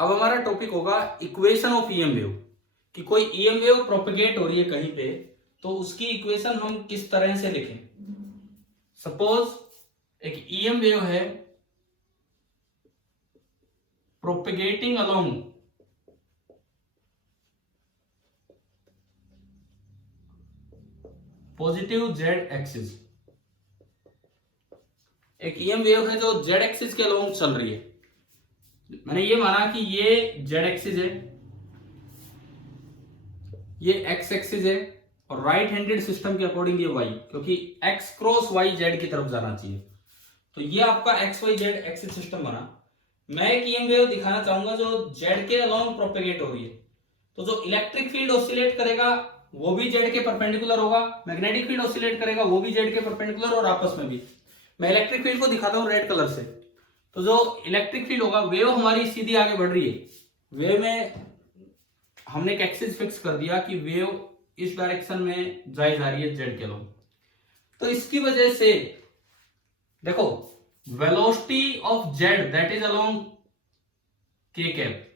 अब हमारा टॉपिक होगा इक्वेशन ऑफ ईएम वेव, कि कोई ईएम वेव प्रोपेगेट हो रही है कहीं पे, तो उसकी इक्वेशन हम किस तरह से लिखें। सपोज एक ईएम वेव है propagating along positive Z axis. एक ईएम वेव है जो जेड एक्सिस के अलोंग चल रही है। मैंने ये माना कि ये जेड एक्सिस है, ये एक्स एक्सिस है, और राइट हैंडेड सिस्टम के अकॉर्डिंग ये वाई, क्योंकि एक्स क्रॉस वाई जेड की तरफ जाना चाहिए। तो ये आपका x y z axis system बना। मैं एक ईएम वेव दिखाना चाहूंगा जो जेड के अलोंग प्रोपेगेट हो रही है। तो जो इलेक्ट्रिक फील्ड ऑसिलेट करेगा वो भी जेड के परपेंडिकुलर होगा, मैग्नेटिक फील्ड ऑसिलेट करेगा वो भी जेड के परपेंडिकुलर, और आपस में भी। मैं इलेक्ट्रिक फील्ड को दिखाता हूं रेड कलर से। तो जो इलेक्ट्रिक फील्ड होगा, वेव हमारी सीधी आगे बढ़ रही है। वेव में हमने एक एक्सिस फिक्स कर दिया कि वेव इस डायरेक्शन में जाई जा रही है जेड के अलोंग। तो इसकी वजह से देखो, velocity of Z that is along के कैप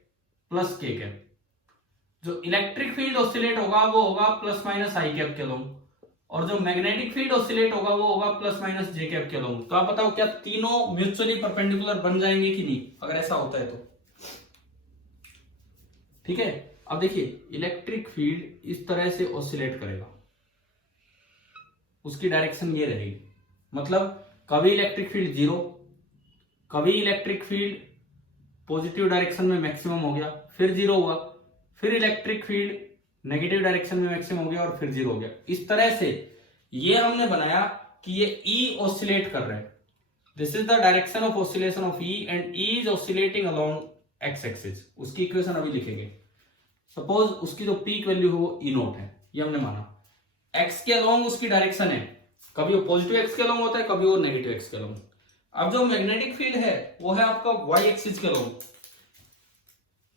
प्लस के कैप। जो इलेक्ट्रिक फील्ड ऑसिलेट होगा वो होगा प्लस माइनस आई कैप के अलोंग, और जो मैग्नेटिक फील्ड ऑसिलेट होगा वो होगा प्लस माइनस जे कैप के अलोंग। तो आप बताओ क्या तीनों म्यूचुअली परपेंडिकुलर बन जाएंगे कि नहीं, अगर ऐसा होता है तो? ठीक है। अब देखिए, इलेक्ट्रिक फील्ड इस तरह से ऑसिलेट करेगा, उसकी डायरेक्शन ये रहेगी। मतलब कभी इलेक्ट्रिक फील्ड जीरो, कभी इलेक्ट्रिक फील्ड पॉजिटिव डायरेक्शन में मैक्सिमम हो गया, फिर जीरो हुआ, फिर इलेक्ट्रिक फील्ड नेगेटिव डायरेक्शन में मैक्सिमम हो गया और फिर जीरो हो गया। इस तरह से ये हमने बनाया कि ये ई ऑसिलेट कर रहा है। This is the direction of oscillation of E and E is oscillating along x axis. उसकी इक्वेशन अभी लिखेंगे। सपोज उसकी जो पीक वैल्यू है वो ई नॉट है, ये हमने माना। एक्स के अलोंग उसकी डायरेक्शन है, कभी वो पॉजिटिव एक्स के अलोंग होता है, कभी वो नेगेटिव एक्स के अलोंग। अब जो मैग्नेटिक फील्ड है वो है आपका वाई एक्सिस के अलोंग।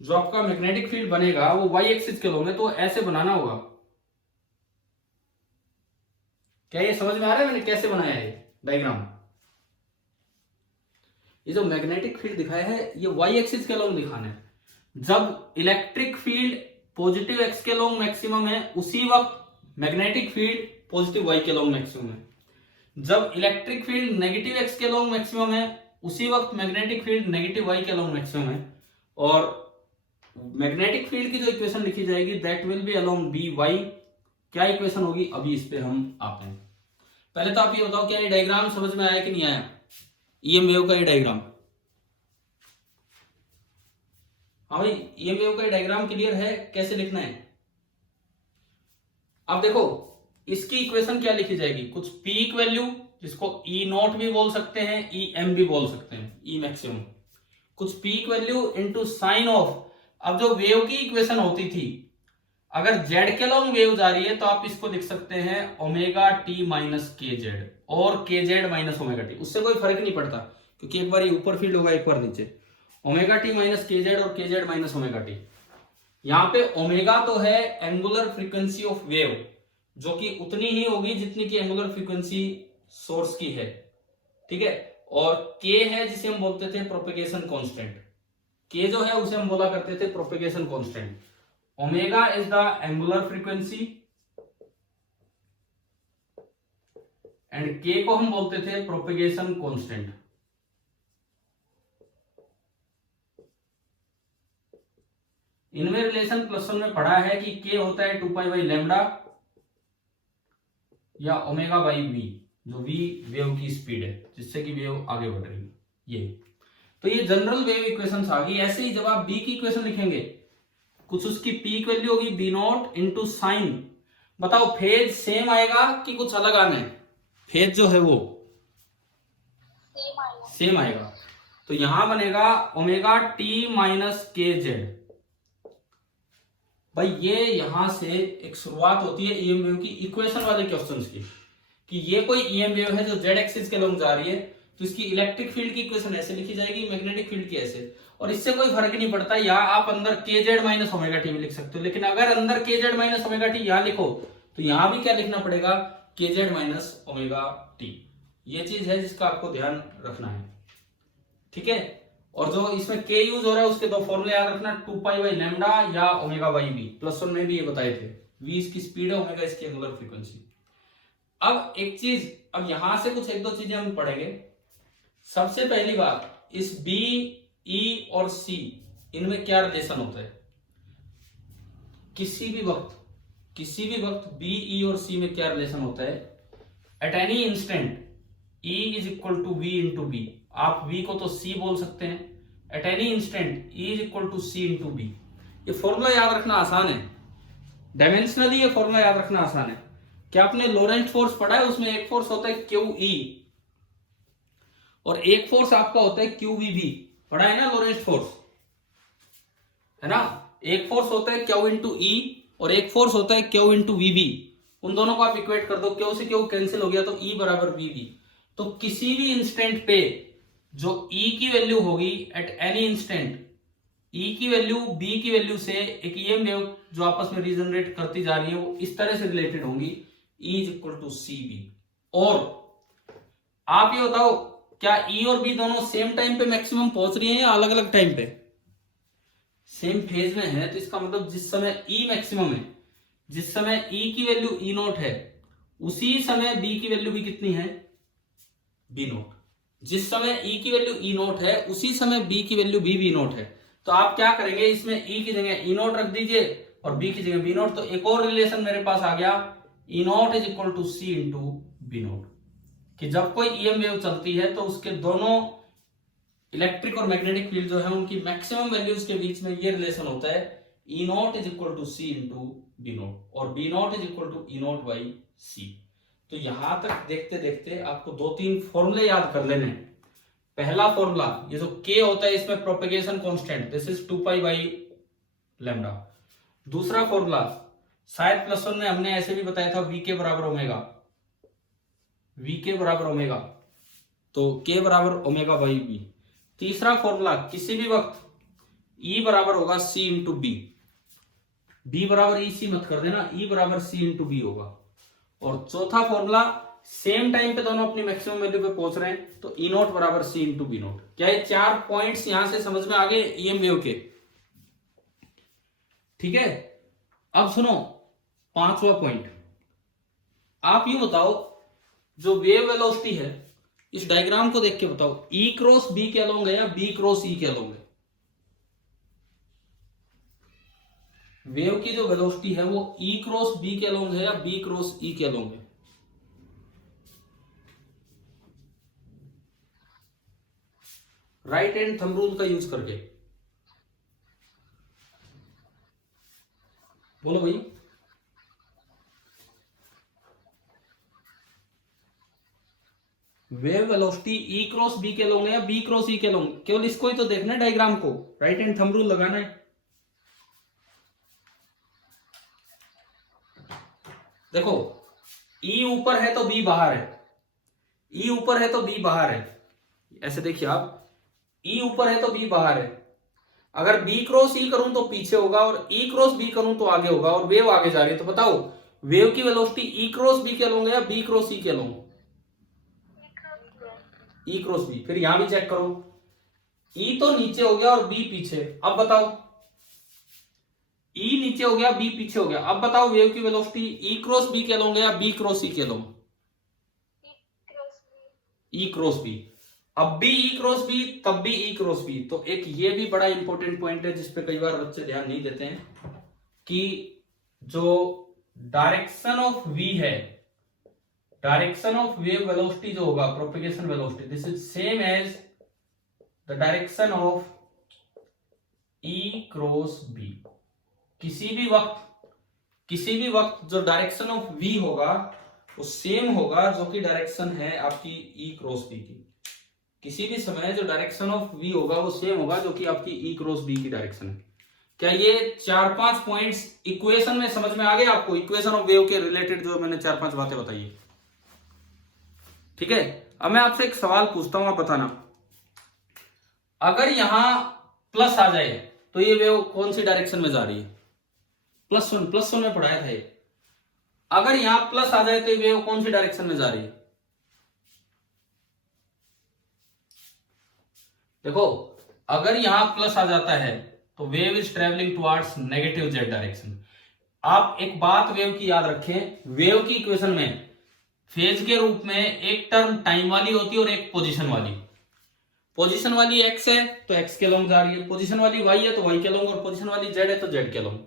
जो आपका मैग्नेटिक फील्ड बनेगा वो वाई एक्सिस के अलोंग है, तो ऐसे बनाना होगा। क्या ये समझ में आ रहा है मैंने कैसे बनाया है डायग्राम? ये जो मैग्नेटिक फील्ड दिखाया है ये वाई एक्सिस के अलोंग दिखाना है। जब इलेक्ट्रिक फील्ड पॉजिटिव एक्स के अलोंग मैक्सिमम है, उसी वक्त मैग्नेटिक फील्ड पॉजिटिव वाई के अलोंग मैक्सिमम है। जब इलेक्ट्रिक फील्ड नेगेटिव एक्स के अलोंग मैक्सिमम है, उसी वक्त मैग्नेटिक फील्ड नेगेटिव वाई के अलोंग मैक्सिमम है। और मैग्नेटिक फील्ड की जो इक्वेशन लिखी जाएगी that will be along b y. क्या इक्वेशन होगी अभी इस पे हम आते हैं। पहले तो आप ये बताओ, क्या ये डायग्राम समझ में आया कि नहीं आया? ईएम वेव का ये डायग्राम। हाँ भाई, ईएम वेव का डायग्राम क्लियर है, कैसे लिखना है? अब देखो, इसकी इक्वेशन क्या लिखी जाएगी? कुछ पीक वैल्यू जिसको ई नॉट भी बोल सकते हैं, ई एम भी बोल सकते हैं, ई मैक्सिमम। कुछ peak value into sine of. अब जो वेव की इक्वेशन होती थी, अगर जेड के अलोंग वेव जा रही है तो आप इसको लिख सकते हैं ओमेगा टी माइनस के जेड, और के जेड माइनस ओमेगा टी। उससे कोई फर्क नहीं पड़ता, क्योंकि एक बार ये ऊपर फील्ड होगा, एक बार नीचे। ओमेगा टी माइनस के जेड और के जेड माइनस ओमेगा टी। यहां पे ओमेगा तो है एंगुलर फ्रीक्वेंसी ऑफ वेव, जो कि उतनी ही होगी जितनी की एंगुलर फ्रीक्वेंसी सोर्स की है। ठीक है। और के है जिसे हम बोलते थे प्रोपेगेशन कांस्टेंट। के जो है उसे हम बोला करते थे propagation constant. Omega is the angular frequency and के को हम बोलते थे प्रोपेगेशन कांस्टेंट। इनमें रिलेशन +1 में पढ़ा है कि के होता है 2 पाई लैम्डा या ओमेगा बाई वी, जो वी वेव की स्पीड है जिससे कि वेव आगे बढ़ रही है। ये तो ये जनरल वेव इक्वेशन आ गई। ऐसे ही जब आप बी की इक्वेशन लिखेंगे, कुछ उसकी पीक वैल्यू होगी बी नॉट इंटू साइन। बताओ फेज सेम आएगा कि कुछ अलग आना है? फेज जो है वो सेम आएगा। तो यहां बनेगा ओमेगा टी माइनस के जेड। भाई ये यहां से एक शुरुआत होती है ईएम वेव की इक्वेशन वाले क्वेश्चंस की, कि ये कोई ईएम वेव है जो जेड एक्सिस के अलोंग जा रही है, तो इसकी इलेक्ट्रिक फील्ड की इक्वेशन ऐसे लिखी जाएगी, मैग्नेटिक फील्ड की ऐसे। और इससे कोई फर्क नहीं पड़ता, या आप अंदर के जेड माइनस ओमेगा टी भी लिख सकते हो। लेकिन अगर अंदर के जेड माइनस ओमेगा टी यहां लिखो तो यहां भी क्या लिखना पड़ेगा? के जेड माइनस ओमेगा टी। ये चीज है जिसका आपको ध्यान रखना है। ठीक है। और जो इसमें के यूज हो रहा है उसके दो फॉर्मूले याद रखना, 2π/λ या ω/v। +1 में भी ये बताए थे, v इसकी स्पीड है, ω इसकी एंगुलर फ्रीक्वेंसी। अब एक चीज, अब यहां से कुछ एक दो चीजें हम पढ़ेंगे। सबसे पहली बात, इस बी, ई और सी इनमें क्या रिलेशन होता है? किसी भी वक्त बी, ई और सी में क्या रिलेशन होता है? At any instant E is equal to v into b. आप V को तो C बोल सकते हैं। At any instant E is equal to C into b. ये फॉर्मूला याद रखना आसान है, डायमेंशनली ये फॉर्मूला याद रखना आसान है। क्या आपने लोरेंट फोर्स पढ़ा है? उसमें एक फोर्स होता है QE और एक फोर्स आपका होता है QVB। पढ़ा है ना लोरेंट फोर्स, है ना? एक फोर्स होता है Q इंटू E और एक फोर्स होता है Q इंटू VB। उन दोनों को आप इक्वेट कर दो, Q से Q कैंसिल हो गया तो E बराबर VB। तो किसी भी इंस्टेंट पे जो E की वैल्यू होगी एट एनी इंस्टेंट, E की वैल्यू B की वैल्यू से एक EM वेव जो आपस में रीजनरेट करती जा रही है वो इस तरह से रिलेटेड होंगी, E is equal to CB। और आप ये बताओ, क्या E और B दोनों सेम टाइम पे मैक्सिमम पहुंच रही हैं या अलग अलग टाइम पे? सेम फेज में है, तो इसका मतलब जिस समय E मैक्सिमम है, जिस समय E की वैल्यू E0 है, उसी समय B की वैल्यू भी कितनी है? B0। जिस समय E की वैल्यू E0 है उसी समय B की वैल्यू भी B0 है। तो आप क्या करेंगे, इसमें E की जगह E0 रख दीजिए और B की जगह B0। तो एक और रिलेशन मेरे पास आ गया, E0 is equal to C into B0, कि जब कोई EM वेव चलती है तो उसके दोनों इलेक्ट्रिक और मैग्नेटिक फील्ड जो है उनकी मैक्सिमम वैल्यूज के बीच में ये रिलेशन होता है, E0 is equal to C into B0 और B0 is equal to E0/C। तो यहां तक देखते देखते आपको दो तीन फॉर्मूले याद कर लेने हैं। पहला फॉर्मूला, ये जो K होता है इसमें प्रोपेगेशन कांस्टेंट, दिस इज 2π/λ। दूसरा फॉर्मूला शायद +1 में हमने ऐसे भी बताया था, VK बराबर ओमेगा, VK बराबर ओमेगा, तो K बराबर ω/V। तीसरा फॉर्मूला, किसी भी वक्त E बराबर होगा C इंटू B, B बराबर EC मत कर देना, E बराबर C इंटू B होगा। और चौथा फॉर्मूला, सेम टाइम पे दोनों अपनी मैक्सिमम वैल्यू पे पहुंच रहे हैं, तो E0 बराबर C इंटू B0। क्या ये 4 पॉइंट्स यहां से समझ में आ गए EM वेव के? ठीक है। अब सुनो 5वां पॉइंट, आप यूं बताओ, जो वेव वेलोसिटी है, इस डायग्राम को देख के बताओ, E क्रॉस B के अलोंग है या B क्रॉस E के अलोंग है? वेव की जो वेलोसिटी है वो E क्रॉस B के अलोंग है या B क्रॉस E के अलोंग है? राइट हैंड थंब रूल का यूज करके बोलो भाई। Wave velocity E cross B के अलोंग है या B क्रॉस E के अलोंग? केवल इसको ही तो देखना है, डायग्राम को, राइट हैंड थंब रूल लगाना है। देखो, E ऊपर है तो B बाहर है, E ऊपर है तो B बाहर है। ऐसे देखिए आप, E ऊपर है तो B बाहर है। अगर B क्रॉस E करूं तो पीछे होगा और E क्रॉस B करूं तो आगे होगा, और वेव आगे जा रही है। तो बताओ, वेव की वेलोसिटी E क्रॉस B के अलोंग है या B क्रॉस E के अलोंग? E cross B। फिर यहां भी चेक करो, E तो नीचे हो गया और B पीछे। अब बताओ, E नीचे हो गया, B पीछे हो गया। अब बताओ, वेव की वेलोसिटी E क्रॉस B के अलोंग है या B क्रॉस E के अलोंग? E cross B। अब भी E क्रॉस B, तब भी E क्रॉस B। तो एक ये भी बड़ा इंपॉर्टेंट पॉइंट है जिसपे कई बार बच्चे ध्यान नहीं देते हैं, कि जो डायरेक्शन ऑफ V है, डायरेक्शन ऑफ वेव वेलोसिटी जो होगा, propagation velocity, this is same as the direction of E cross B। किसी भी वक्त जो डायरेक्शन ऑफ V होगा वो सेम होगा जो कि डायरेक्शन है आपकी E क्रॉस B की। किसी भी समय जो डायरेक्शन ऑफ V होगा वो सेम होगा जो कि आपकी E क्रॉस B की डायरेक्शन है। क्या ये 4-5 पॉइंट्स इक्वेशन में समझ में आ गए आपको? इक्वेशन ऑफ वेव के रिलेटेड जो मैंने 4-5 बातें बताई है, ठीक है। अब मैं आपसे एक सवाल पूछता हूं, आप बताना, अगर यहां प्लस आ जाए तो ये वेव कौन सी डायरेक्शन में जा रही है? +1 में पढ़ाया था ये। अगर यहां प्लस आ जाए तो ये वेव कौन सी डायरेक्शन में जा रही है? देखो, अगर यहां प्लस आ जाता है तो wave is travelling towards negative Z direction. आप एक बात वेव की याद रखें, वेव की इक्वेशन में फेज के रूप में एक टर्म टाइम वाली होती है और एक पोजीशन वाली। पोजीशन वाली एक्स है तो एक्स के लॉन्ग जा रही है, पोजीशन वाली वाई है तो वाई के लॉन्ग, और पोजीशन वाली जेड है तो जेड के लॉन्ग।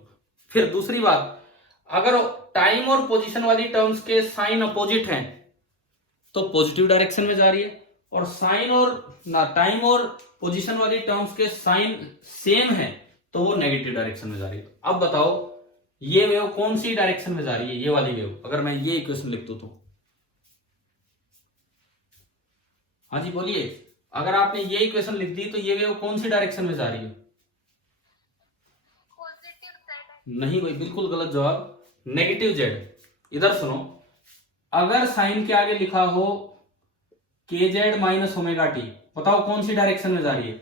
फिर दूसरी बात, अगर टाइम और पोजीशन वाली टर्म्स के साइन अपोजिट हैं तो पॉजिटिव डायरेक्शन में जा रही है, और साइन और ना टाइम और पोजीशन वाली टर्म्स के साइन सेम है तो वो नेगेटिव डायरेक्शन में जा रही है। अब बताओ ये वेव कौन सी डायरेक्शन में जा रही है, ये वाली वेव, अगर मैं ये इक्वेशन लिख दूं तो। हाँ जी बोलिए, अगर आपने ये इक्वेशन लिख दी तो ये वेव कौन सी डायरेक्शन में जा रही है? नहीं भाई, बिल्कुल गलत जवाब, नेगेटिव जेड। इधर सुनो, अगर साइन के आगे लिखा हो के जेड माइनस ओमेगा टी, बताओ कौन सी डायरेक्शन में जा रही है?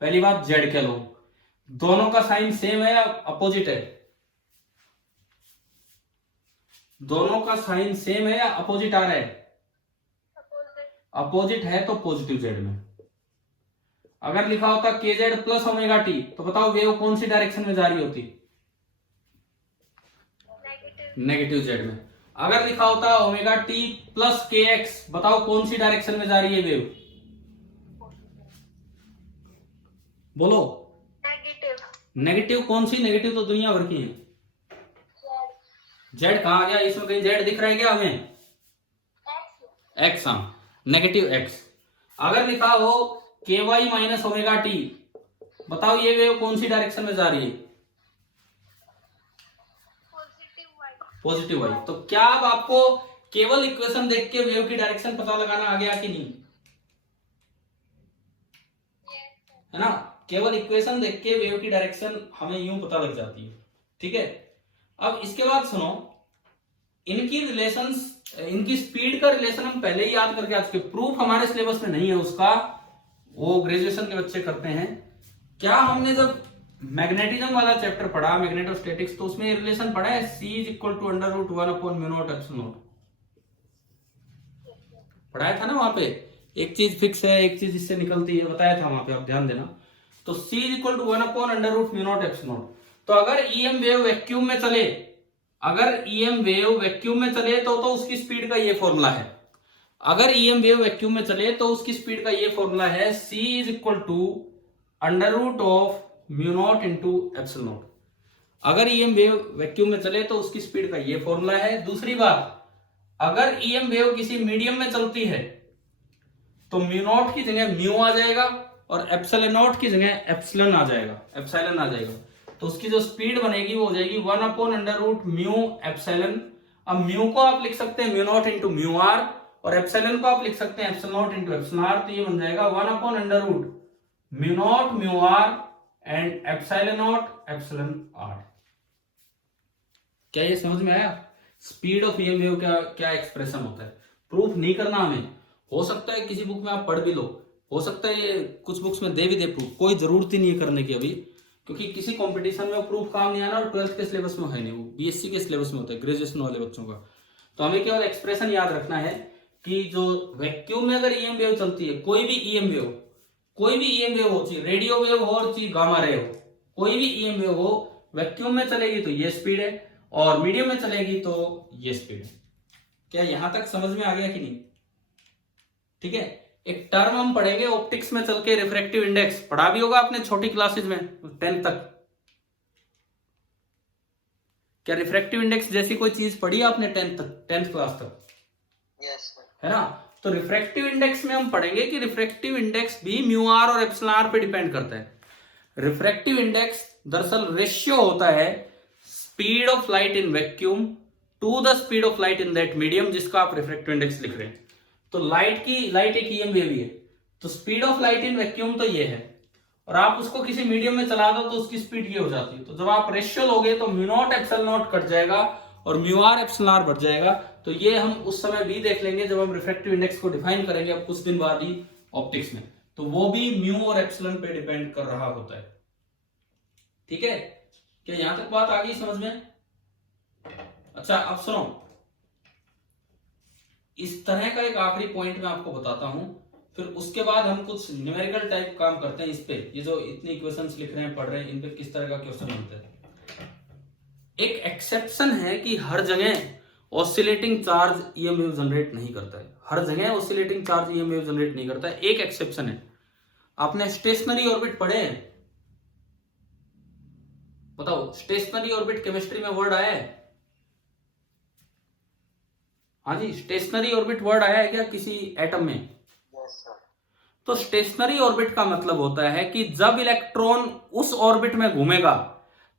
पहली बात जेड के लो, दोनों का साइन सेम है या अपोजिट है? दोनों का साइन सेम है या अपोजिट आ रहा है? अपोजिट है तो पॉजिटिव जेड में। अगर लिखा होता के जेड प्लस ओमेगा टी तो बताओ वेव कौन सी डायरेक्शन में जा रही होती? नेगेटिव जेड में। अगर लिखा होता ओमेगा टी प्लस के एक्स, बताओ कौन सी डायरेक्शन में जा रही है वेव? बोलो। नेगेटिव कौन सी? नेगेटिव तो दुनिया भर की है। जेड कहां आ गया इसमें? कहीं जेड दिख रहा है क्या हमें? एक्स, हाँ, नेगेटिव एक्स। अगर लिखा हो के वाई माइनस ओमेगा टी, बताओ ये वेव कौन सी डायरेक्शन में जा रही है? Positive y. तो क्या अब आपको केवल इक्वेशन देख के वेव की डायरेक्शन पता लगाना आ गया कि नहीं? है ना, केवल इक्वेशन देख के वेव की डायरेक्शन हमें यूं पता लग जाती है। ठीक है, अब इसके बाद सुनो, इनकी रिलेशंस, इनकी स्पीड का रिलेशन हम पहले ही याद करके आ चुके। प्रूफ हमारे सिलेबस में नहीं है उसका, वो ग्रेजुएशन के बच्चे करते हैं। क्या हमने जब मैग्नेटिज्म वाला चैप्टर पढ़ा, मैग्नेटोस्टैटिक्स, तो उसमें रिलेशन पढ़ा है C is equal to under root 1/μ0 epsilon. पढ़ाया था ना वहां पे, एक चीज फिक्स है एक चीज इससे निकलती है, बताया था वहां पे, आप ध्यान देना। तो C is equal to 1/√μ0 epsilon. तो अगर ईएम वेव वैक्यूम में चले, अगर ईएम वेव वैक्यूम में चले तो उसकी स्पीड का ये फॉर्मूला है। अगर ईएम वेव वैक्यूम में चले तो उसकी स्पीड का ये फॉर्मूला है C is equal to √μ0 into epsilon. अगर ईएम वेव वैक्यूम में चले तो उसकी स्पीड का ये फॉर्मूला है। दूसरी बात, अगर ईएम वेव किसी मीडियम में चलती है तो μ0 की जगह म्यू आ जाएगा और एप्सिलॉन नॉट की जगह एप्सिलॉन आ जाएगा, एप्सिलॉन आ जाएगा। तो उसकी जो स्पीड बनेगी वो हो जाएगी 1/√μ एप्सिलॉन। अब म्यू को आप लिख सकते हैं μ0 इंटू म्यू आर, और एप्सिलॉन को आप लिख सकते हैं epsilon naught into epsilon R. तो ये बन जाएगा 1/√μ0 mu R and epsilon naught epsilon R. क्या ये समझ में आया? स्पीड ऑफ ईएम वेव क्या क्या एक्सप्रेशन होता है? प्रूफ नहीं करना हमें, हो सकता है किसी बुक में आप पढ़ भी लो, हो सकता है ये कुछ बुक्स में दे भी दे प्रूफ, कोई जरूरत ही नहीं है करने की अभी, क्योंकि किसी कंपटीशन में प्रूफ काम नहीं आना, और 12th के सिलेबस में है नहीं, वो बीएससी के सिलेबस में होता है, ग्रेजुएशन वाले बच्चों का। तो हमें केवल एक्सप्रेशन याद रखना है कि जो वैक्यूम में अगर ईएम वेव चलती है, कोई भी ईएम वेव, कोई भी ईएम वेव हो, चाहे रेडियो वेव हो और चाहे गामा रे हो, कोई भी ईएम वेव हो, वैक्यूम में चलेगी तो ये स्पीड है, और मीडियम में चलेगी तो ये स्पीड है। क्या यहां तक समझ में आ गया कि नहीं? ठीक है, एक टर्म हम पढ़ेंगे ऑप्टिक्स में चल के, रिफ्रैक्टिव इंडेक्स पढ़ा भी होगा आपने छोटी क्लासेज में 10th तक। क्या रिफ्रैक्टिव इंडेक्स जैसी कोई चीज पढ़ी आपने 10th क्लास तक? यस है ना। तो रिफ्रैक्टिव इंडेक्स में हम पढ़ेंगे कि रिफ्रैक्टिव इंडेक्स भी म्यू आर और एप्सिलॉन आर पे डिपेंड करता है। रिफ्रैक्टिव इंडेक्स दरअसल रेशियो होता है speed of light in vacuum to the speed of light in that medium जिसका आप रिफ्रैक्टिव इंडेक्स लिख रहे हैं। तो लाइट एक ईएम वेव है, तो speed of light in vacuum तो ये है, और आप उसको किसी मीडियम में चला दो तो उसकी स्पीड ये हो जाती है। तो जब आप रेशियो लोगे तो μ0 एप्सिलॉन नॉट कट जाएगा और म्यू आर एप्सिलॉन आर बढ़ जाएगा। तो ये हम उस समय भी देख लेंगे जब हम रिफ्रैक्टिव इंडेक्स को डिफाइन करेंगे अब कुछ दिन बाद ही ऑप्टिक्स में, तो वो भी म्यू और एप्सिलॉन पे डिपेंड कर रहा होता है। ठीक है, क्या यहां तक बात आ गई समझ में? अच्छा अब सुनो, इस तरह का एक आखिरी पॉइंट मैं आपको बताता हूं फिर उसके बाद हम कुछ न्यूमेरिकल टाइप काम करते हैं इस पे, ये जो इतनी इक्वेशंस लिख रहे हैं पढ़ रहे हैं, इन पे किस तरह का क्वेश्चन बनता है। एक एक्सेप्शन है कि हर जगह oscillating charge EM wave generate नहीं करता है, हर जगह oscillating charge EM wave generate नहीं करता है, एक एक्सेप्शन है। आपने स्टेशनरी ऑर्बिट पढ़े हैं? बताओ, स्टेशनरी ऑर्बिट केमिस्ट्री में वर्ड आया है? हाँ जी, स्टेशनरी ऑर्बिट वर्ड आया है क्या किसी एटम में? तो स्टेशनरी ऑर्बिट का मतलब होता है कि जब इलेक्ट्रॉन उस ऑर्बिट में घूमेगा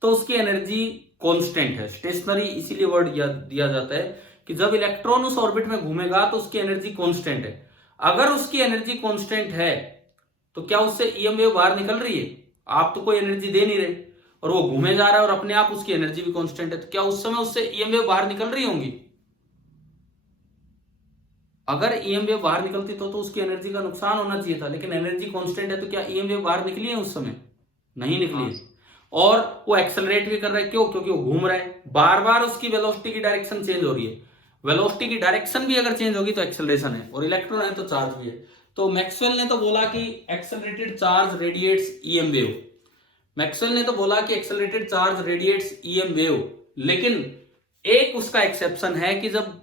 तो उसकी एनर्जी कांस्टेंट है। स्टेशनरी इसीलिए वर्ड दिया जाता है कि जब इलेक्ट्रॉन उस ऑर्बिट में घूमेगा तो उसकी एनर्जी कांस्टेंट है। अगर उसकी एनर्जी कांस्टेंट है तो क्या उससे ईएम वेव बाहर निकल रही है? आप तो कोई एनर्जी दे नहीं रहे और वो घूमे जा रहा है और अपने आप उसकी एनर्जी भी कांस्टेंट है, तो क्या उस समय उससे ईएम वेव बाहर निकल रही होंगी? अगर ईएम वेव बाहर निकलती तो उसकी एनर्जी का नुकसान होना चाहिए था, लेकिन एनर्जी कांस्टेंट है तो क्या ईएम वेव बाहर निकली है उस समय? नहीं निकली है। और वो एक्सेलरेट भी कर रहा है, क्यों? क्योंकि वो घूम रहा है, बार बार उसकी वेलोसिटी की डायरेक्शन चेंज हो रही है। वेलोसिटी की डायरेक्शन भी अगर चेंज होगी तो एक्सेलरेशन है, और इलेक्ट्रॉन है तो चार्ज भी है। तो मैक्सवेल ने तो बोला कि accelerated charge radiates EM wave, Maxwell ने तो बोला कि accelerated charge radiates EM wave, लेकिन एक उसका एक्सेप्शन है कि जब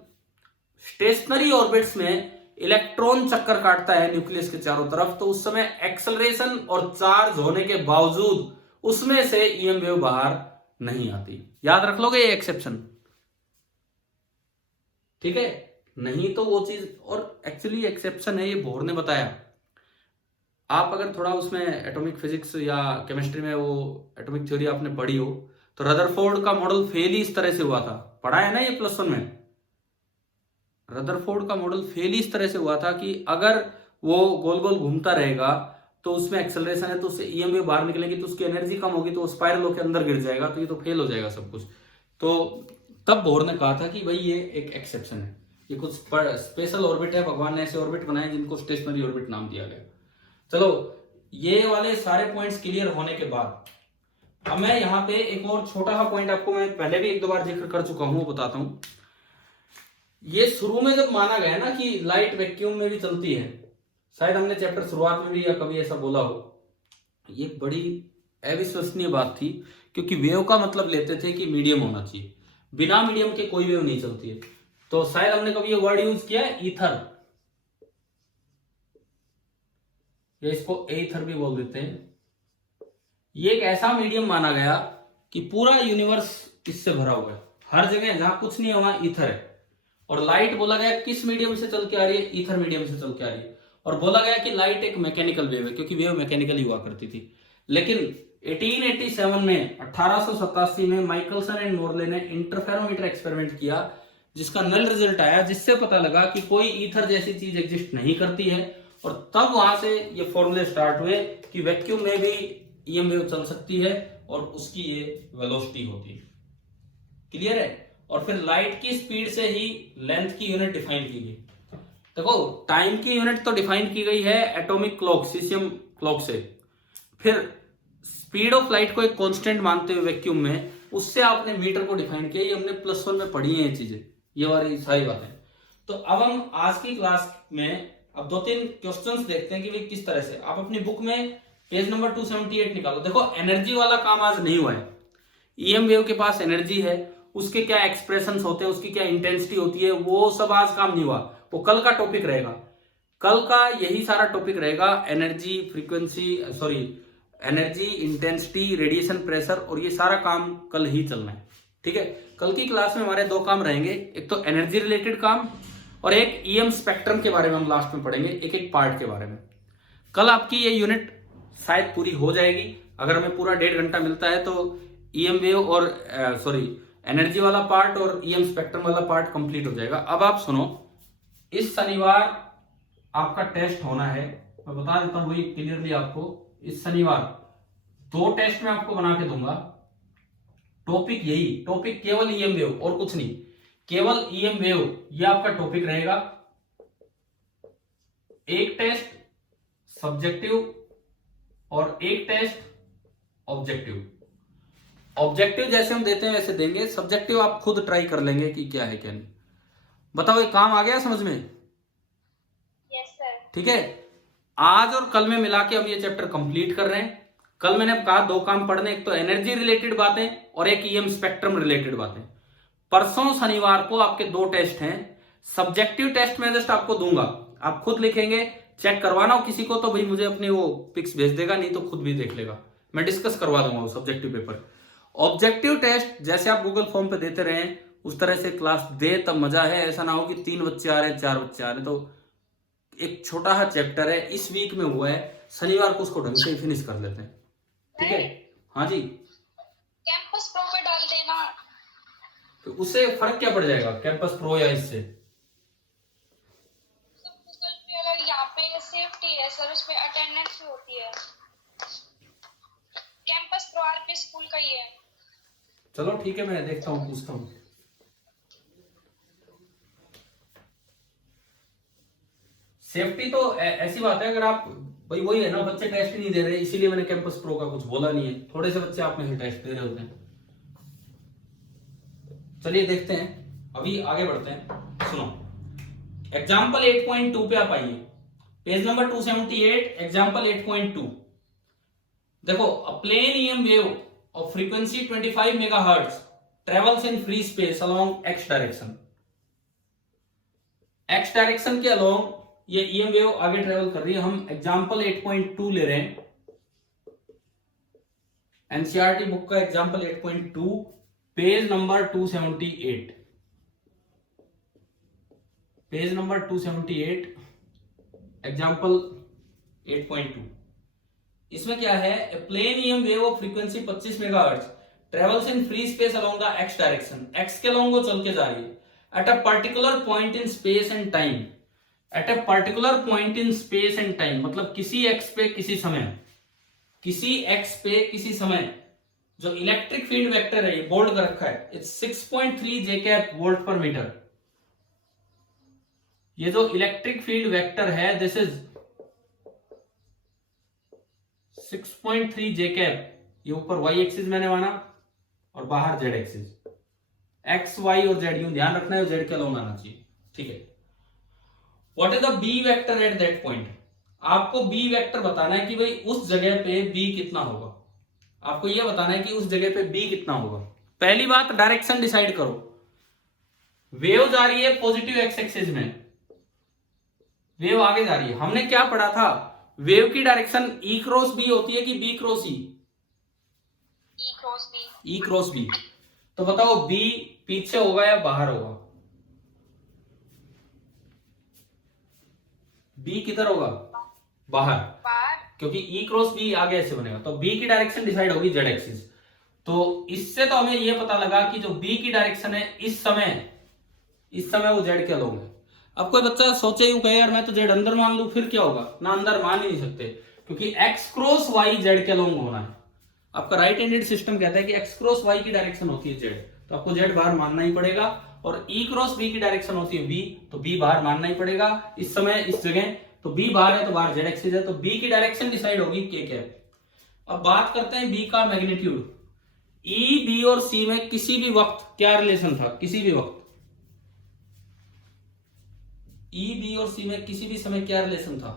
स्टेशनरी ऑर्बिट्स में इलेक्ट्रॉन चक्कर काटता है न्यूक्लियस के चारों तरफ, तो उस समय एक्सेलरेशन और चार्ज होने के बावजूद उसमें से ईएम वेव बाहर नहीं आती। याद रख लोगे ये एक्सेप्शन, ठीक है? नहीं तो वो चीज, और एक्चुअली एक्सेप्शन है, ये बोर ने बताया। आप अगर थोड़ा उसमें एटॉमिक फिजिक्स या केमिस्ट्री में वो एटॉमिक थ्योरी आपने पढ़ी हो तो रदरफोर्ड का मॉडल फेल ही इस तरह से हुआ था, पढ़ा है ना ये +1 में। रदरफोर्ड का मॉडल फेल ही इस तरह से हुआ था कि अगर वो गोल गोल घूमता रहेगा तो उसमें एक्सेलरेशन है तो उससे ईएम वेव बाहर निकलेगी तो उसकी एनर्जी कम होगी तो स्पाइरल होकर अंदर गिर जाएगा, तो ये तो फेल हो जाएगा सब कुछ। तो तब बोर ने कहा था कि भाई ये एक एक्सेप्शन है, ये कुछ स्पेशल ऑर्बिट है, भगवान ने ऐसे ऑर्बिट बनाए जिनको स्टेशनरी ऑर्बिट नाम दिया गया। चलो, ये वाले सारे पॉइंट्स क्लियर होने के बाद अब मैं यहाँ पे एक और छोटा सा पॉइंट आपको मैं पहले भी एक दो बार जिक्र कर चुका हूं, बताता हूं। ये शुरू में जब माना गया ना कि लाइट वैक्यूम में भी चलती है, शायद हमने चैप्टर शुरुआत में भी या कभी ऐसा बोला हो, ये बड़ी अविश्वसनीय बात थी, क्योंकि वेव का मतलब लेते थे कि मीडियम होना चाहिए, बिना मीडियम के कोई वेव नहीं चलती है। तो शायद हमने कभी ये वर्ड यूज किया है ईथर, या इसको एथर भी बोल देते हैं। ये एक ऐसा मीडियम माना गया कि पूरा यूनिवर्स इससे भरा हुआ है, हर जगह जहां कुछ नहीं है वहां ईथर है। और लाइट बोला गया किस मीडियम से चल के आ रही है? ईथर मीडियम से चल के आ रही है। और बोला गया कि लाइट एक मैकेनिकल वेव है, क्योंकि वेव मैकेनिकल हुआ करती थी। लेकिन 1887 में 1887 में माइकलसन एंड मोरले ने इंटरफेरोमीटर एक्सपेरिमेंट किया, जिसका नल रिजल्ट आया, जिससे पता लगा कि कोई ईथर जैसी चीज एग्जिस्ट नहीं करती है। और तब वहां से ये फॉर्मूले स्टार्ट हुए कि वैक्यूम में भी ईएम वेव चल सकती है और उसकी ये वेलोसिटी होती है। क्लियर है? और फिर लाइट की स्पीड से ही लेंथ की यूनिट डिफाइन की गई। देखो, टाइम की यूनिट तो डिफाइन की गई है एटॉमिक क्लॉक, सीसियम क्लॉक से। फिर स्पीड ऑफ लाइट को एक कांस्टेंट मानते हुए वैक्यूम में, उससे आपने मीटर को डिफाइन किया। ये हमने +1 में पढ़ी है ये चीजें, ये वाली सारी बातें। तो अब हम आज की क्लास में अब 2-3 क्वेश्चंस देखते हैं कि भाई किस तरह से। आप अपनी बुक में पेज नंबर 278 निकालो। देखो, एनर्जी वाला काम आज नहीं हुआ है। ईएम वेव के पास एनर्जी है, उसके क्या एक्सप्रेशंस होते हैं, उसकी क्या इंटेंसिटी होती है, वो सब आज काम नहीं हुआ, वो कल का टॉपिक रहेगा। कल का यही सारा टॉपिक रहेगा, energy, frequency, sorry energy, intensity, radiation, pressure, और ये सारा काम कल ही चलना है। ठीक है? कल की क्लास में हमारे 2 काम रहेंगे, एक तो एनर्जी रिलेटेड काम और एक ईएम स्पेक्ट्रम के बारे में हम लास्ट में पढ़ेंगे, एक एक पार्ट के बारे में। कल आपकी ये यूनिट शायद पूरी हो जाएगी, अगर हमें पूरा 1.5 घंटा मिलता है तो ईएम वेव और एनर्जी वाला पार्ट और ईएम स्पेक्ट्रम वाला पार्ट कंप्लीट हो जाएगा। अब आप सुनो, इस शनिवार आपका टेस्ट होना है, मैं बता देता हूं वही क्लियरली आपको। इस शनिवार 2 टेस्ट मैं आपको बना के दूंगा। टॉपिक यही, टॉपिक केवल ईएम वेव और कुछ नहीं, केवल ईएम वेव, ये आपका टॉपिक रहेगा। एक टेस्ट सब्जेक्टिव और एक टेस्ट ऑब्जेक्टिव। ऑब्जेक्टिव जैसे हम देते हैं वैसे देंगे, सब्जेक्टिव आप खुद ट्राई कर लेंगे कि क्या है क्या नहीं। बताओ, ये काम आ गया समझ में? Yes sir. ठीक है? आज और कल में मिला के हम ये चैप्टर कंप्लीट कर रहे हैं। कल मैंने कहा 2 काम पढ़ने, एक तो एनर्जी रिलेटेड बातें और एक ईएम स्पेक्ट्रम रिलेटेड बातें। परसों शनिवार को आपके 2 टेस्ट हैं। सब्जेक्टिव टेस्ट में जस्ट आपको दूंगा, आप खुद लिखेंगे। चेक करवाना हो किसी को तो भाई मुझे अपने वो पिक्स भेज देगा, नहीं तो खुद भी देख लेगा, मैं डिस्कस करवा दूंगा वो सब्जेक्टिव पेपर। ऑब्जेक्टिव टेस्ट जैसे आप गूगल फॉर्म पे देते रहे उस तरह से क्लास दे तब मजा है। ऐसा ना हो कि 3 बच्चे आ रहे हैं 4 बच्चे आ रहे हैं। तो एक छोटा सा चैप्टर है, इस वीक में हुआ है, शनिवार को उसको ढंग से फिनिश कर लेते हैं, ठीक है? हाँ जी, कैंपस प्रो पे डाल देना। तो उससे फर्क क्या पड़ जाएगा कैंपस प्रो या इससे? गूगल पे अगर यहाँ पे सेफ्टी है सर, उसमें अटेंडेंस भी होती है। कैंपस प्रो आरपी स्कूल का ही है। चलो ठीक है, मैं देखता हूँ, पूछता हूँ। सेफ्टी तो ऐसी बात है, अगर आप भाई वही है ना, बच्चे टेस्ट नहीं दे रहे, इसीलिए मैंने कैंपस प्रो का कुछ बोला नहीं है। थोड़े से बच्चे आप में से टेस्ट दे रहे होते हैं। चलिए देखते हैं, अभी आगे बढ़ते हैं। सुनो, एग्जाम्पल 8.2 पे आप आइए, पेज नंबर 278, एग्जाम्पल 8.2। देखो, a plane EM wave of frequency 25 megahertz travels in free space along X direction. X direction के अलोंग ये ईएम वेव आगे ट्रेवल कर रही है। हम एग्जाम्पल 8.2 ले रहे हैं, एनसीईआरटी बुक का example 8.2, page number 278, page number 278, example 8.2। इसमें क्या है? A plane EM wave of frequency 25 megahertz travels in free space along the X direction. X के अलोंग वो चल के जा रही है at a particular point in space and time. At a particular point in space and time मतलब किसी x पे किसी समय, किसी एक्स पे किसी समय। जो इलेक्ट्रिक फील्ड वेक्टर है, ये बोल्ड कर रखा है, इट्स 6.3 जेकैप वोल्ट पर मीटर। ये जो इलेक्ट्रिक फील्ड वेक्टर है, दिस इज 6.3 जेकैप। ये ऊपर वाई एक्सिस मैंने माना और बाहर जेड एक्सिस, एक्स वाई और जेड, यूं ध्यान रखना है जेड के अलोंग आना चाहिए, ठीक है? What is the b vector at that point? आपको बी वेक्टर बताना है कि भाई उस जगह पे बी कितना होगा। आपको यह बताना है कि उस जगह पे बी कितना होगा। पहली बात, डायरेक्शन डिसाइड करो। वेव जा रही है पॉजिटिव एक्स एक्सिस में, वेव आगे जा रही है। हमने क्या पढ़ा था? वेव की डायरेक्शन ई क्रॉस बी होती है कि बी क्रॉस ई? ई क्रॉस बी। ई क्रॉस बी। तो बताओ बी पीछे होगा या बाहर होगा? बी किधर होगा? बाहर, क्योंकि ई क्रॉस बी आगे ऐसे बनेगा। तो बी की डायरेक्शन डिसाइड होगी जेड एक्सिस। तो इससे तो हमें यह पता लगा कि जो बी की डायरेक्शन है इस समय वो जेड के अलोंग है। अब कोई बच्चा सोचे यूं कहे यार मैं तो जेड अंदर मान लूं, फिर क्या होगा? ना, अंदर मान ही नहीं सकते, क्योंकि एक्स क्रॉस वाई जेड के अलोंग होना है। आपका राइट हैंडेड सिस्टम कहता है कि एक्स क्रॉस वाई की डायरेक्शन होती है जेड, तो आपको जेड बाहर मानना ही पड़ेगा। और ई क्रॉस बी की डायरेक्शन होती है बी, तो बी बाहर मानना ही पड़ेगा। इस समय इस जगह तो बी बाहर है, तो बाहर जेड एक्सिस है, तो बी की डायरेक्शन डिसाइड होगी के कैप। अब बात करते हैं बी का मैग्नीट्यूड। ई, बी और सी में किसी भी वक्त क्या रिलेशन था? किसी भी वक्त ई, बी और सी में किसी भी समय क्या रिलेशन था?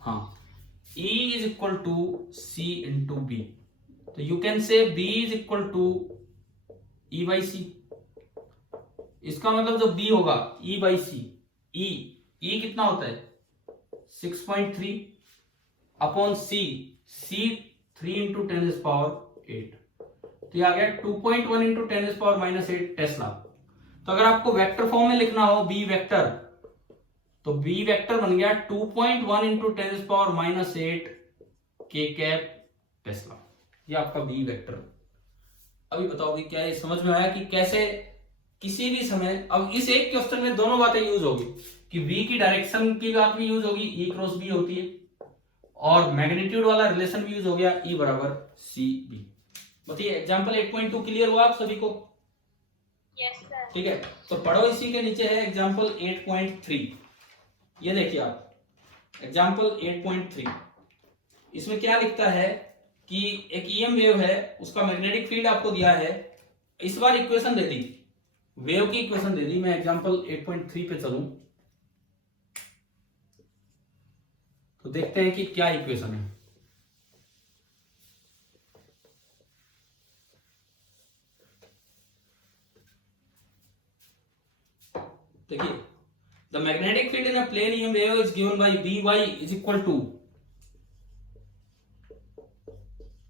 हाँ, E is equal to C into B. तो you can say B is equal to E by C. इसका मतलब जो B होगा E by C, E कितना होता है? 6.3 अपॉन C 3 इंटू 10⁻8। तो ये आ गया 2.1 इंटू 10⁻8 टेस्ला। तो अगर आपको वेक्टर फॉर्म में लिखना हो बी वेक्टर, तो बी वेक्टर बन गया 2.1 इंटू 10⁻8 के कैप टेस्ला। ये आपका बी वेक्टर। अभी बताओ कि क्या ये समझ में आया कि कैसे किसी भी समय। अब इस एक क्वेश्चन में दोनों बातें यूज होगी कि बी की डायरेक्शन की बात भी यूज होगी, ई क्रॉस बी होती है, और मैग्नीट्यूड वाला रिलेशन भी यूज हो गया, ई बराबर सी बी। बताइए एग्जाम्पल 8.2 क्लियर हुआ आप सभी को? Yes sir. ठीक है, तो पढ़ो, इसी के नीचे है एग्जाम्पल 8.3। ये देखिए आप एग्जाम्पल 8.3, इसमें क्या लिखता है कि एक ईएम वेव है, उसका मैग्नेटिक फील्ड आपको दिया है। इस बार इक्वेशन दे दी, वेव की इक्वेशन दे दी। मैं एग्जाम्पल 8.3 पे चलूं, तो देखते हैं कि क्या इक्वेशन है। देखिए, the magnetic field in a plane EM wave is given by Vy is equal to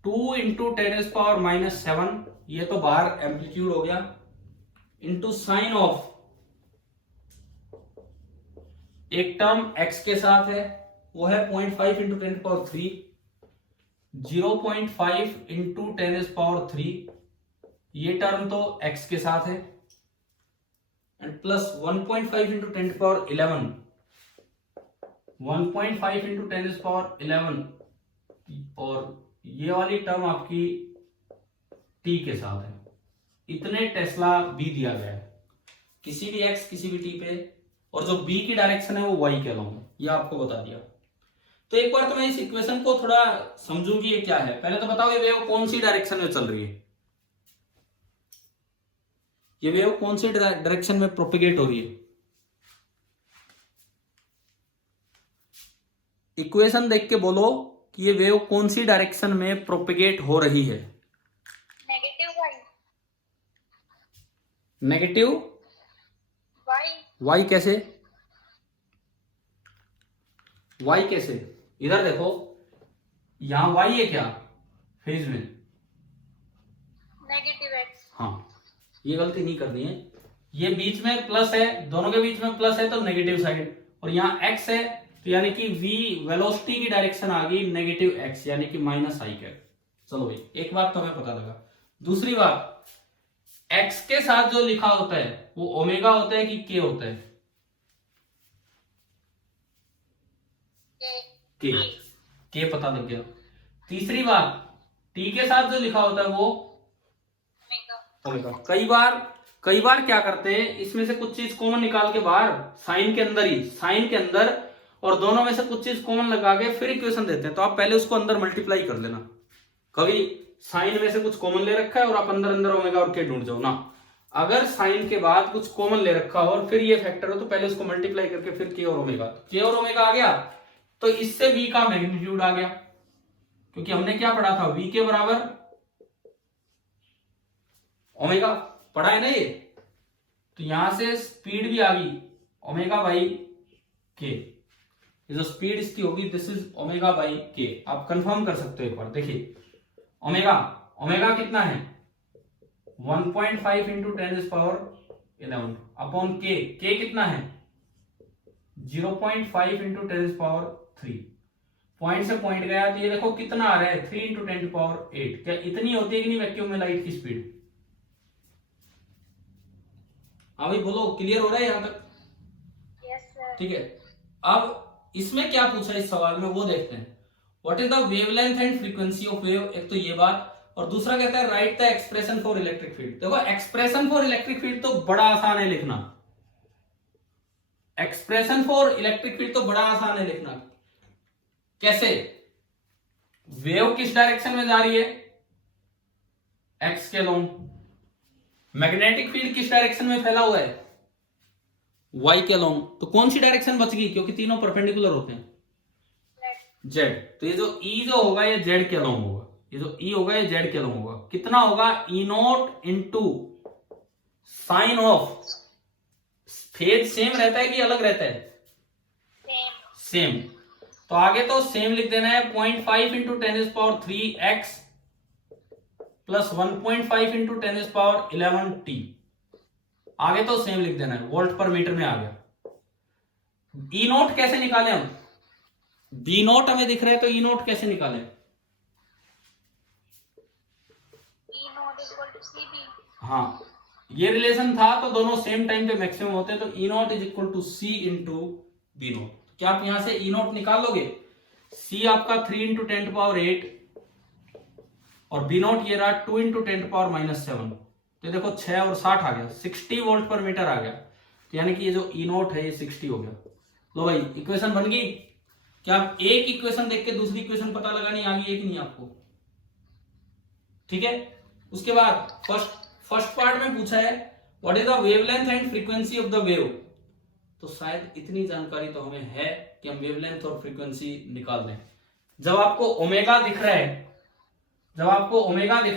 2 into 10⁻⁻7, ये तो बाहर एम्पलीट्यूड हो गया, इंटू साइन ऑफ एक टर्म x के साथ है, वो है 0.5 इंटू 10⁻3, 0.5 इंटू 10⁻3, ये टर्म तो x के साथ है, एंड प्लस 1.5 इंटू 10⁻11, 1.5 इंटू 10⁻11, और ये वाली टर्म आपकी t के साथ है। इतने टेस्ला b दिया गया है, किसी भी x किसी भी t पे, और जो b की डायरेक्शन है वो y के अलॉन्ग है, ये आपको बता दिया। तो एक बार तो मैं इस इक्वेशन को थोड़ा समझूं कि ये क्या है। पहले तो बताओ ये वेव कौन सी डायरेक्शन में चल रही है, ये वेव कौन सी डायरेक्शन में प्रोपेगेट हो रही है। इक्वेशन देख के बोलो कि ये वेव कौन सी डायरेक्शन में प्रोपेगेट हो रही है। Negative y, negative y, y कैसे, y कैसे, इधर देखो, यहां y है क्या फेज में, नेगेटिव x, हाँ, ये गलती नहीं करनी है। ये बीच में प्लस है, दोनों के बीच में प्लस है तो नेगेटिव साइड, और यहाँ x है तो यानी कि v वेलोसिटी की डायरेक्शन आ गई नेगेटिव x, यानी कि माइनस आई कैप। चलो भाई, एक बात तो हमें पता लगा। दूसरी बात, x के साथ जो लिखा होता है वो ओमेगा होता है कि k होता है, k, के पता लग गया। तीसरी बात, t के साथ जो लिखा होता है वो ओमेगा। कई बार क्या करते हैं, इसमें से कुछ चीज कॉमन निकाल के बाहर साइन के अंदर ही, साइन के अंदर, और दोनों में से कुछ चीज कॉमन लगा के फिर इक्वेशन देते हैं। तो आप पहले उसको अंदर मल्टीप्लाई कर लेना। कभी साइन में से कुछ कॉमन ले रखा है और आप अंदर अंदर ओमेगा और के ढूंढ जाओ ना। अगर साइन के बाद कुछ कॉमन ले रखा हो और फिर ये फैक्टर हो तो पहले उसको मल्टीप्लाई करके फिर के और ओमेगा, के और ओमेगा आ गया तो इससे v का मैग्नीट्यूड आ गया, क्योंकि हमने क्या पढ़ा था, v के बराबर ओमेगा पढ़ा है ना ये। तो यहां से स्पीड भी आ गई ओमेगा बाई के, जो स्पीड इसकी होगी दिस इज ओमेगा बाई के। आप कंफर्म कर सकते हो एक बार, देखिए ओमेगा कितना है 1.5 इंटू 10⁻11 अपॉन के कितना है 0.5 इंटू 10⁻3। पॉइंट से पॉइंट गया तो ये देखो कितना आ रहा है 3 इंटू 10⁸। क्या इतनी होती है कि नहीं वैक्यूम में लाइट की स्पीड। हाँ भाई बोलो, क्लियर हो रहा है यहां तक? Yes sir. ठीक है, अब इसमें क्या पूछा है इस सवाल में वो देखते हैं। What is the wavelength and frequency of wave, एक तो ये बात, और दूसरा कहता है right the expression for electric field. देखो एक्सप्रेशन फॉर इलेक्ट्रिक फील्ड तो बड़ा आसान है लिखना, एक्सप्रेशन फॉर इलेक्ट्रिक फील्ड तो बड़ा आसान है लिखना। कैसे, वेव किस डायरेक्शन में जा रही है एक्स के लॉन्ग, मैग्नेटिक फील्ड किस डायरेक्शन में फैला हुआ है वाई के लॉन्ग, तो कौन सी डायरेक्शन बच गई क्योंकि तीनों परपेंडिकुलर होते हैं जेड। तो ये जो ई जो होगा ये जेड के लॉन्ग होगा, ये जो ई होगा ये जेड के लॉन्ग होगा। कितना होगा E naught into sine of, phase same रहता है कि अलग रहता है सेम। तो आगे तो सेम लिख देना है 0.5 into 10⁻³ x plus 1.5 into 10⁻11 T. आगे तो सेम लिख देना है, वोल्ट पर मीटर में आ गया। ई नोट कैसे निकालें हम, बी नोट हमें दिख रहा है तो ई नोट कैसे निकालें, E not equal to CB। हाँ ये रिलेशन था तो दोनों सेम टाइम पे मैक्सिमम होते हैं, तो E naught is equal to C into B naught. क्या आप यहां से ई नोट निकाल लोगे, सी आपका 3 इंटू 10⁸ और बी नोट ये रहा 2 इंटू 10⁻⁻7। तो देखो 6 और 60 आ गया, 60 वोल्ट पर मीटर आ गया। तो यानी कि ये जो ई नोट है ये 60 हो गया। लो भाई इक्वेशन बन गई। क्या आप एक इक्वेशन देख के दूसरी इक्वेशन पता लगानी आ गई है कि नहीं आपको, ठीक है। उसके बाद फर्स्ट पार्ट में पूछा है what is the wavelength and frequency of the wave, तो शायद इतनी जानकारी तो हमें है कि हम वेवलेंथ और फ्रीक्वेंसी निकाल दें। जब आपको ओमेगा दिख रहा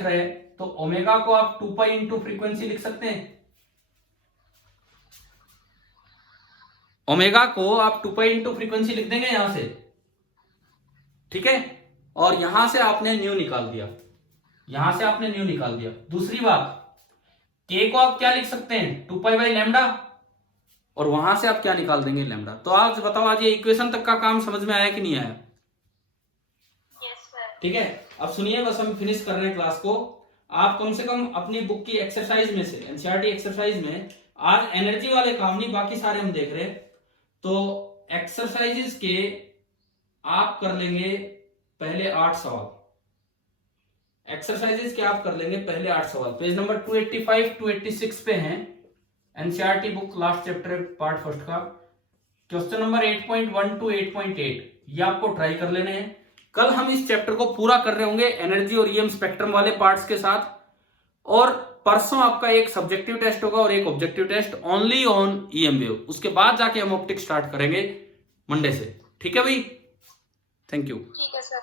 है, तो ओमेगा को आप 2 पाई इंटू फ्रीक्वेंसी लिख सकते हैं। ओमेगा को आप 2 पाई इंटू फ्रीक्वेंसी लिख देंगे यहां से, ठीक है। और यहां से आपने न्यू निकाल दिया, दूसरी बात, के को आप क्या लिख सकते हैं, 2 पाई बाई लैम्डा, और वहां से आप क्या निकाल देंगे, लैम्डा। तो आज बताओ, आज ये इक्वेशन तक का काम समझ में आया कि नहीं आया? ठीक है, अब सुनिए, बस हम फिनिश कर रहे हैं क्लास को। आप कम से कम अपनी बुक की एक्सरसाइज में से, एनसीईआरटी एक्सरसाइज में, आज एनर्जी वाले काम नहीं, बाकी सारे हम देख रहे हैं, तो एक्सरसाइजेस के आप कर लेंगे पहले 8 सवाल। पेज नंबर 285 286 पे हैं, NCERT book last chapter part first का, क्वेश्चन नंबर 8.1 टू 8.8, ये आपको ट्राई कर लेने हैं। कल हम इस चैप्टर को पूरा कर रहे होंगे एनर्जी और ईएम स्पेक्ट्रम वाले पार्ट्स के साथ, और परसों आपका एक सब्जेक्टिव टेस्ट होगा और एक objective test only on EM wave. उसके बाद जाके हम ऑप्टिक्स स्टार्ट करेंगे मंडे से, ठीक है भाई? Thank you. ठीक है सर।